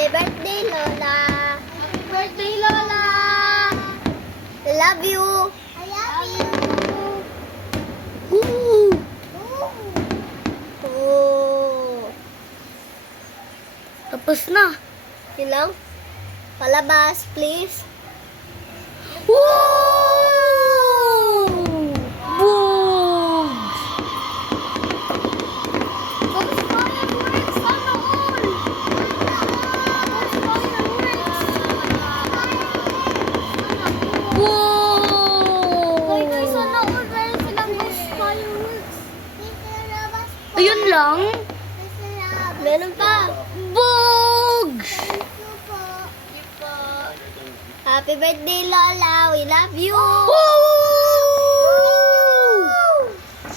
Happy birthday, Lola! Happy birthday, Lola! I love you! I love you! Woo! Oh. Tapos na. Yun lang. Palabas, please. Wow! Boom! Those fireworks! Sana all! Those fireworks! Wow! Guys, sana all meron silang those fireworks. Ayun lang? Meron pa. Bugs! Happy birthday, Lola! We love you!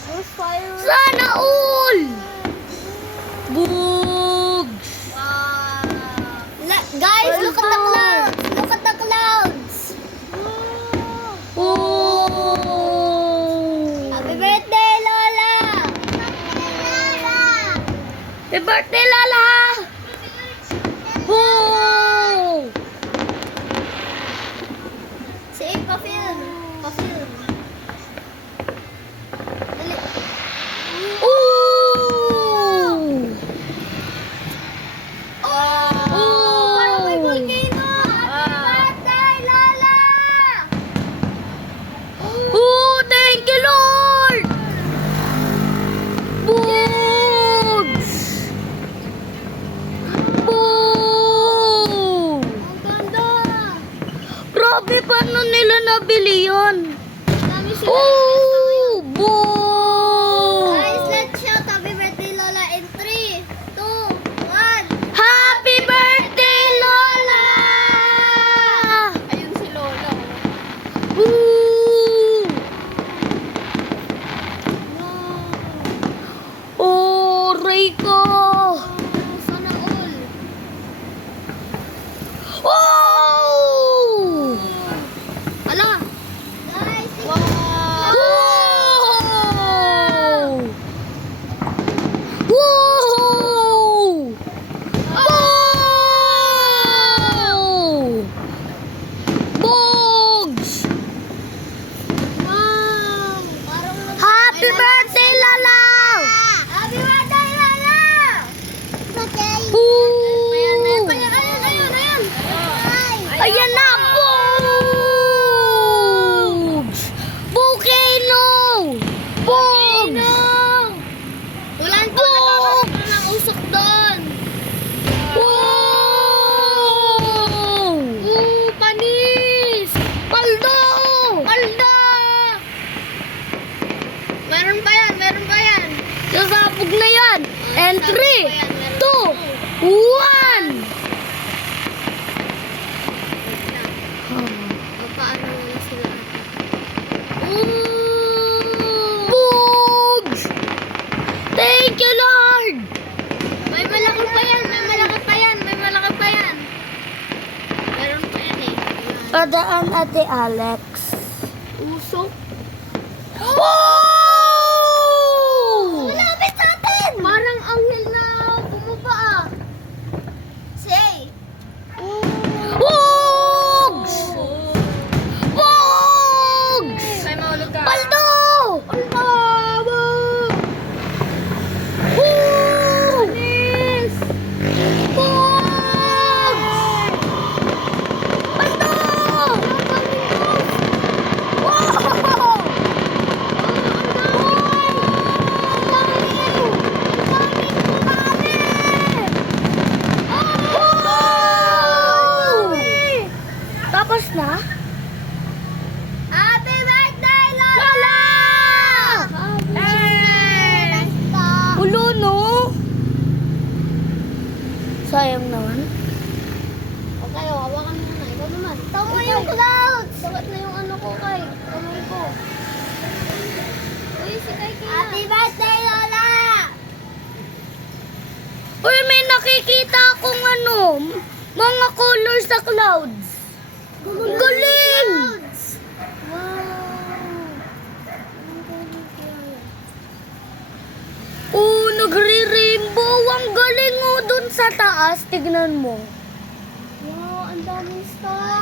Those fireworks! Sana all! Bugs! Guys, look at the clouds! Look at the clouds! Oh! Happy birthday, Lola! Happy birthday, Lala! Oh! Say, pa-film. Pa-film. Dali. Oh! Oh! Parang may volcano! Happy birthday, Lola! Oh, thank you, Lord! Bugs! Boom! Ang ganda! Grabe, paano nila nabili yan? Dami sila. Oh! Boom! Guys, let's shout happy birthday, Lola in 3, 2, 1. Happy birthday, Lola! Ayun si Lola. Ooh! Wow! Oh, Rico! Sana all. Oh! Ala! Guys, wow! Wow! Wow! Wow! Bugs! Wow! Parang Happy birthday, Lala! Happy birthday, Lola! Okay. Ooh! Ayan, ayan, ayan, ayan, ayan, ayan. Ayan na! Bugs! Volcano! Bugs! Ulan po, nakakaroon ng usok doon. Wow! Panis! Paldo! Palda! Meron pa yan, meron pa yan. Sasabog na yan! And 3, 2, 1! Paano na sila? Bugs! Thank you, Lord! May malaki pa yan, may malaki pa yan, may malaki pa yan. Meron pa yan eh. Padaan, Ate Alex. Usok. Wow! Malapit sa atin! Parang anghel na bumaba ah. Say! Bugs! Bugs! May maulog ka. Paldo! Paldo! Woo! Panis! Bugs! Paldo! Wow! Wow! Tapos na? Happy birthday, Lola! Lola! Hey! Ulo, no? Sayang naman. Okay, hawakan mo na. Ikaw naman. Tama yung clouds! Sabat na yung ano ko kay. Kamay ko. Uy, si Kai Kaya. Happy birthday, Lola! Uy, may nakikita akong ano, mga colors sa clouds. Ang galing! Wow! Oh, nagre-rainbow. Ang galing mo dun sa taas. Tignan mo. Wow, ang daming star.